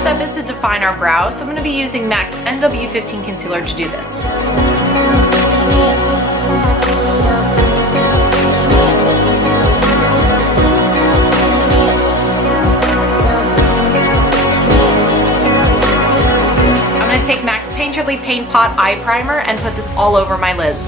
first step is to define our brow, so I'm going to be using MAC's NW15 concealer to do this. I'm going to take MAC's Painterly Paint Pot Eye Primer and put this all over my lids.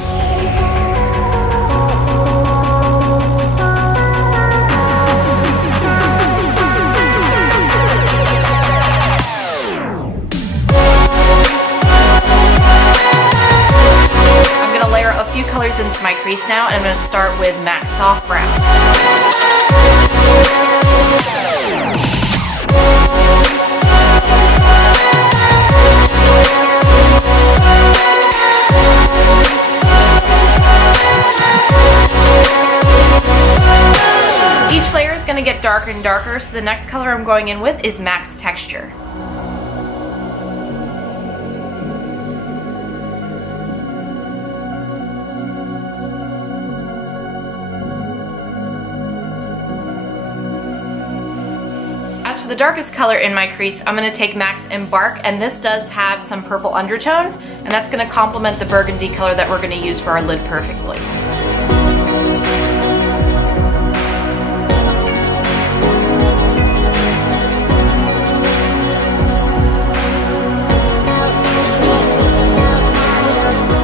Colors into my crease now, and I'm going to start with MAC Soft Brown. Each layer is going to get darker and darker, so the next color I'm going in with is MAC's Texture. As for the darkest color in my crease, I'm going to take MAC's Embark, and this does have some purple undertones, and that's going to complement the burgundy color that we're going to use for our lid perfectly.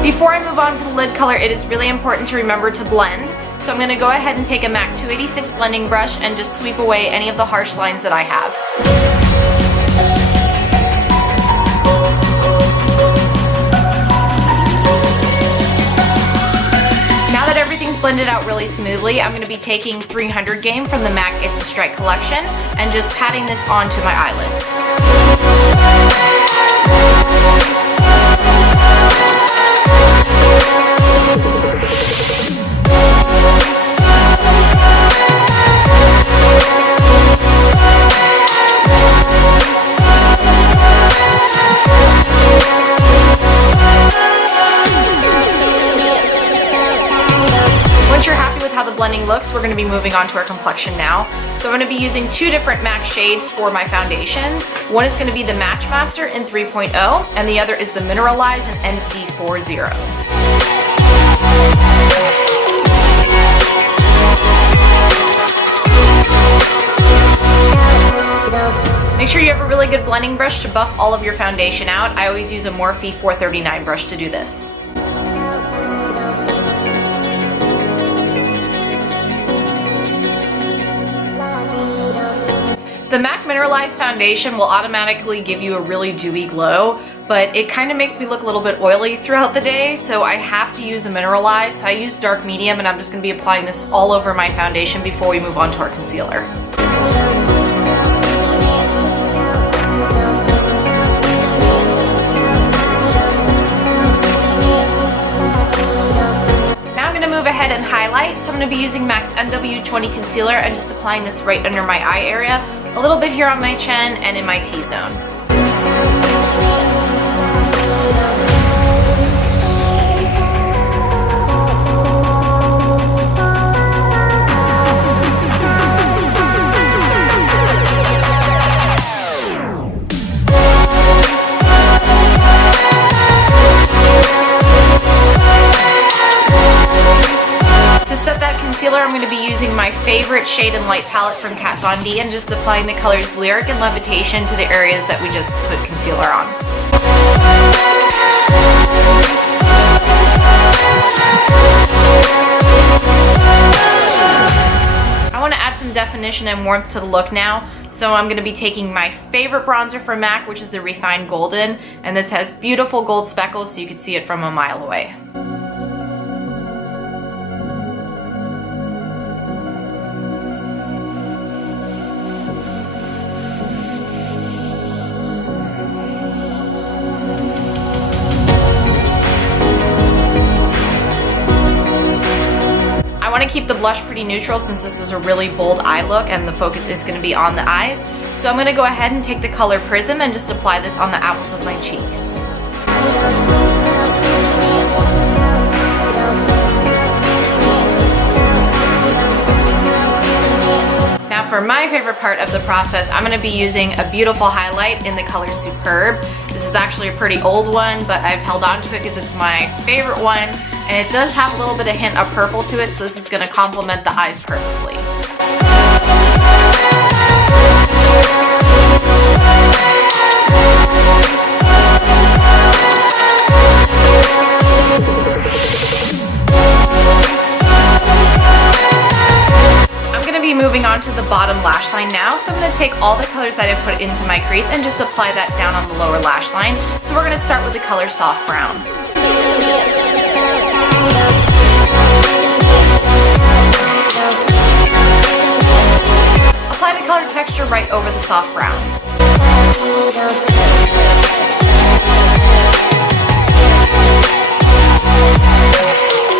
Before I move on to the lid color, it is really important to remember to blend. So I'm going to go ahead and take a MAC 286 blending brush and just sweep away any of the harsh lines that I have. Now that everything's blended out really smoothly, I'm going to be taking 300 Game from the MAC It's a Strike collection and just patting this onto my eyelid. Blending looks, we're going to be moving on to our complexion now. So I'm going to be using two different MAC shades for my foundation. One is going to be the Matchmaster in 3.0 and the other is the Mineralize in NC40. Make sure you have a really good blending brush to buff all of your foundation out. I always use a Morphe 439 brush to do this. The MAC Mineralize foundation will automatically give you a really dewy glow, but it kind of makes me look a little bit oily throughout the day, so I have to use a Mineralize. So I use dark medium, and I'm just going to be applying this all over my foundation before we move on to our concealer. Move ahead and highlight, so I'm going to be using MAC's NW20 concealer and just applying this right under my eye area, a little bit here on my chin and in my T-zone. I'm going to be using my favorite shade and light palette from Kat Von D and just applying the colors Lyric and Levitation to the areas that we just put concealer on. I want to add some definition and warmth to the look now, so I'm going to be taking my favorite bronzer from MAC, which is the Refined Golden, and this has beautiful gold speckles so you can see it from a mile away. I want to keep the blush pretty neutral since this is a really bold eye look and the focus is going to be on the eyes. So I'm going to go ahead and take the color Prism and just apply this on the apples of my cheeks. Now Now for my favorite part of the process, I'm gonna be using a beautiful highlight in the color Superb. This is actually a pretty old one, but I've held on to it because it's my favorite one, and it does have a little bit of hint of purple to it, so this is gonna complement the eyes perfectly. Moving on to the bottom lash line now, so I'm going to take all the colors that I put into my crease and just apply that down on the lower lash line. So we're going to start with the color Soft Brown. Apply the color Texture right over the soft brown.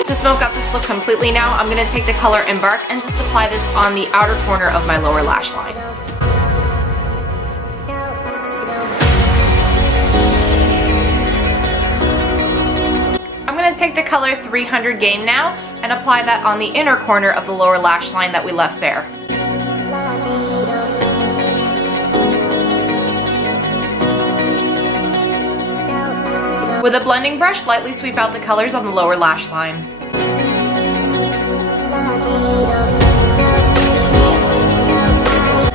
To smoke out this look completely now, I'm going to take the color Embark and just apply this on the outer corner of my lower lash line. I'm going to take the color 300 Game now and apply that on the inner corner of the lower lash line that we left bare. With a blending brush, lightly sweep out the colors on the lower lash line.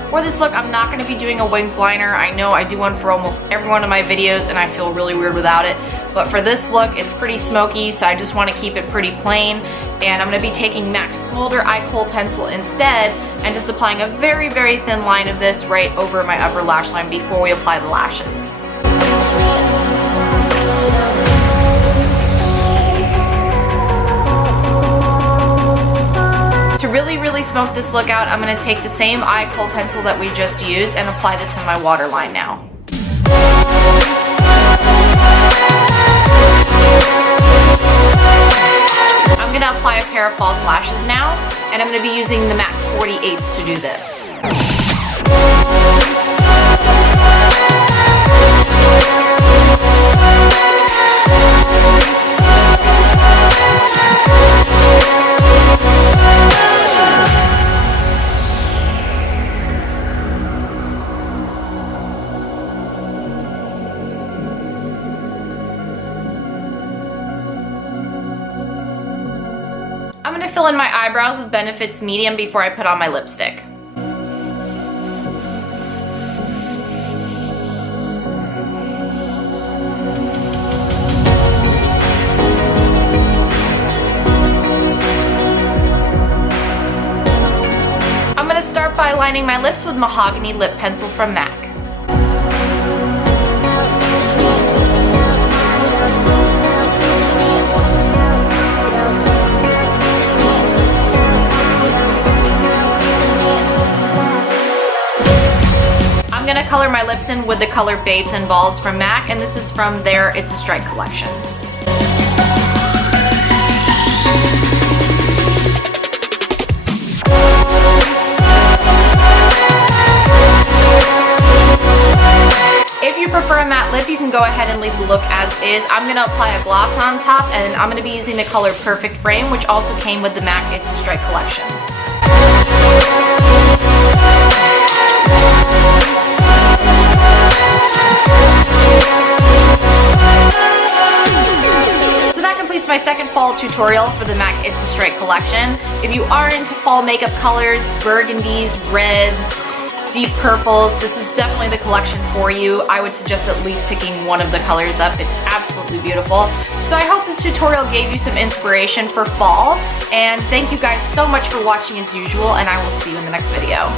For this look, I'm not going to be doing a winged liner. I know I do one for almost every one of my videos and I feel really weird without it. But for this look, it's pretty smoky, so I just want to keep it pretty plain. And I'm going to be taking MAC's Smolder Eye Kohl Pencil instead and just applying a very, very thin line of this right over my upper lash line before we apply the lashes. To really, really smoke this look out, I'm going to take the same eye kohl pencil that we just used and apply this in my waterline now. I'm going to apply a pair of false lashes now, and I'm going to be using the MAC 48s to do this. I'm going to fill in my eyebrows with Benefit's Medium before I put on my lipstick. I'm going to start by lining my lips with Mahogany Lip Pencil from MAC. I'm going to color my lips in with the color Babes and Balls from MAC, and this is from their It's a Strike collection. If you prefer a matte lip, you can go ahead and leave the look as is. I'm going to apply a gloss on top, and I'm going to be using the color Perfect Frame, which also came with the MAC It's a Strike collection. My second fall tutorial for the MAC It's a Strike collection. If you are into fall makeup colors, burgundies, reds, deep purples, this is definitely the collection for you. I would suggest at least picking one of the colors up. It's absolutely beautiful. So I hope this tutorial gave you some inspiration for fall, and thank you guys so much for watching as usual, and I will see you in the next video.